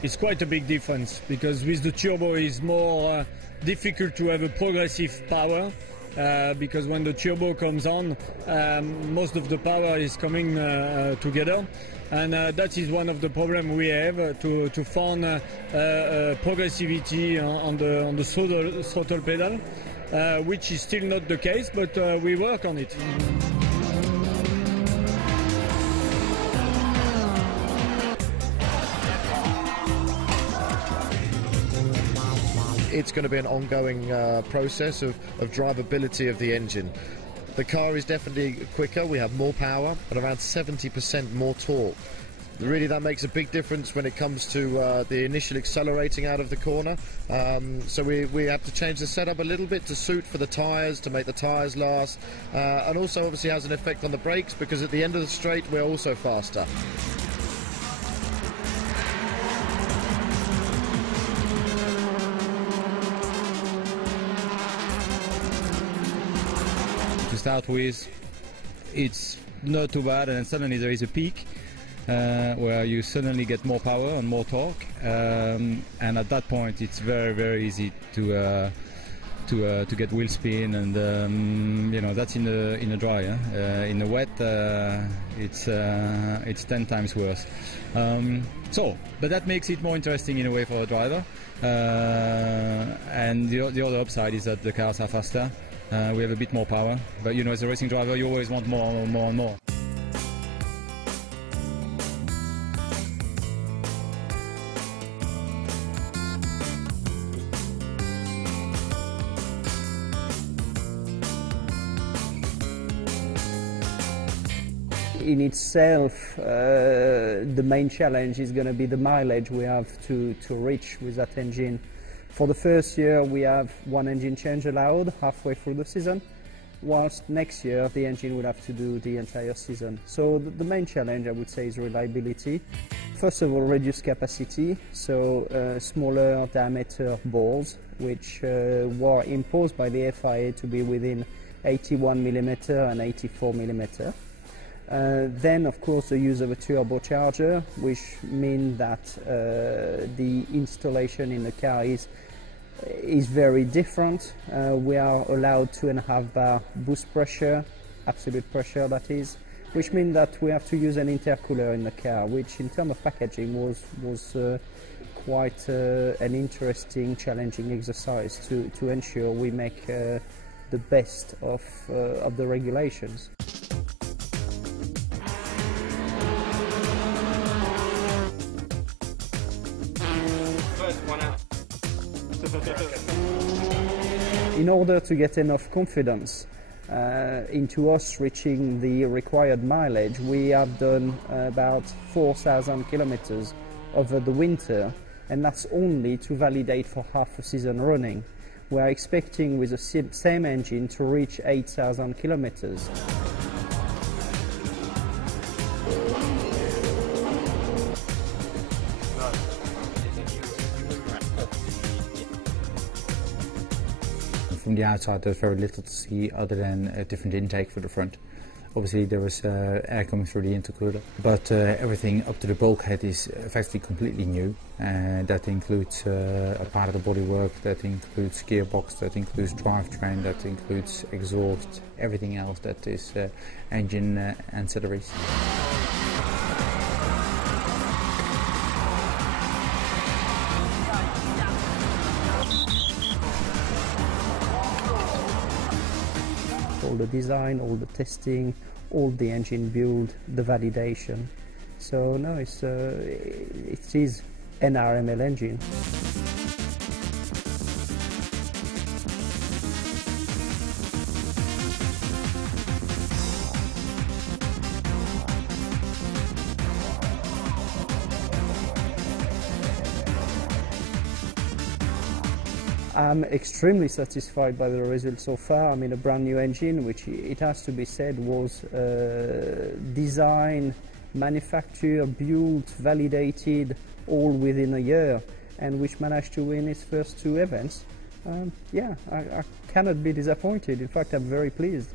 It's quite a big difference because with the turbo it's more difficult to have a progressive power because when the turbo comes on, most of the power is coming together, and that is one of the problems we have to find progressivity on the throttle pedal, which is still not the case, but we work on it. It's going to be an ongoing process of drivability of the engine. The car is definitely quicker, we have more power, and around 70% more torque. Really, that makes a big difference when it comes to the initial accelerating out of the corner. So we have to change the setup a little bit to suit for the tyres, to make the tyres last, and also obviously has an effect on the brakes because at the end of the straight we're also faster. To start with, it's not too bad, and suddenly there is a peak where you suddenly get more power and more torque, and at that point it's very easy to get wheel spin, and you know, that's in the dry. In the wet, it's 10 times worse. But that makes it more interesting in a way for a driver, and the other upside is that the cars are faster. We have a bit more power, but you know, as a racing driver you always want more and more. In itself, the main challenge is going to be the mileage we have to reach with that engine. For the first year we have one engine change allowed halfway through the season, whilst next year the engine will have to do the entire season. So the main challenge, I would say, is reliability. First of all, reduced capacity, so smaller diameter balls, which were imposed by the FIA to be within 81mm and 84mm. Then, of course, the use of a turbocharger, which means that the installation in the car is very different. We are allowed 2.5 bar boost pressure, absolute pressure that is, which means that we have to use an intercooler in the car, which in terms of packaging was quite an interesting, challenging exercise to ensure we make the best of the regulations. In order to get enough confidence into us reaching the required mileage, we have done about 4,000 kilometers over the winter, and that's only to validate for half a season running. We are expecting with the same engine to reach 8,000 kilometers. From the outside there's very little to see other than a different intake for the front. Obviously there was air coming through the intercooler, but everything up to the bulkhead is effectively completely new. That includes a part of the bodywork, that includes gearbox, that includes drivetrain, that includes exhaust, everything else that is engine ancillaries. All the design, all the testing, all the engine build, the validation. So no, it is an RML engine. I'm extremely satisfied by the results so far. I mean, a brand new engine, which it has to be said was designed, manufactured, built, validated all within a year, and which managed to win its first 2 events. Yeah, I cannot be disappointed. In fact, I'm very pleased.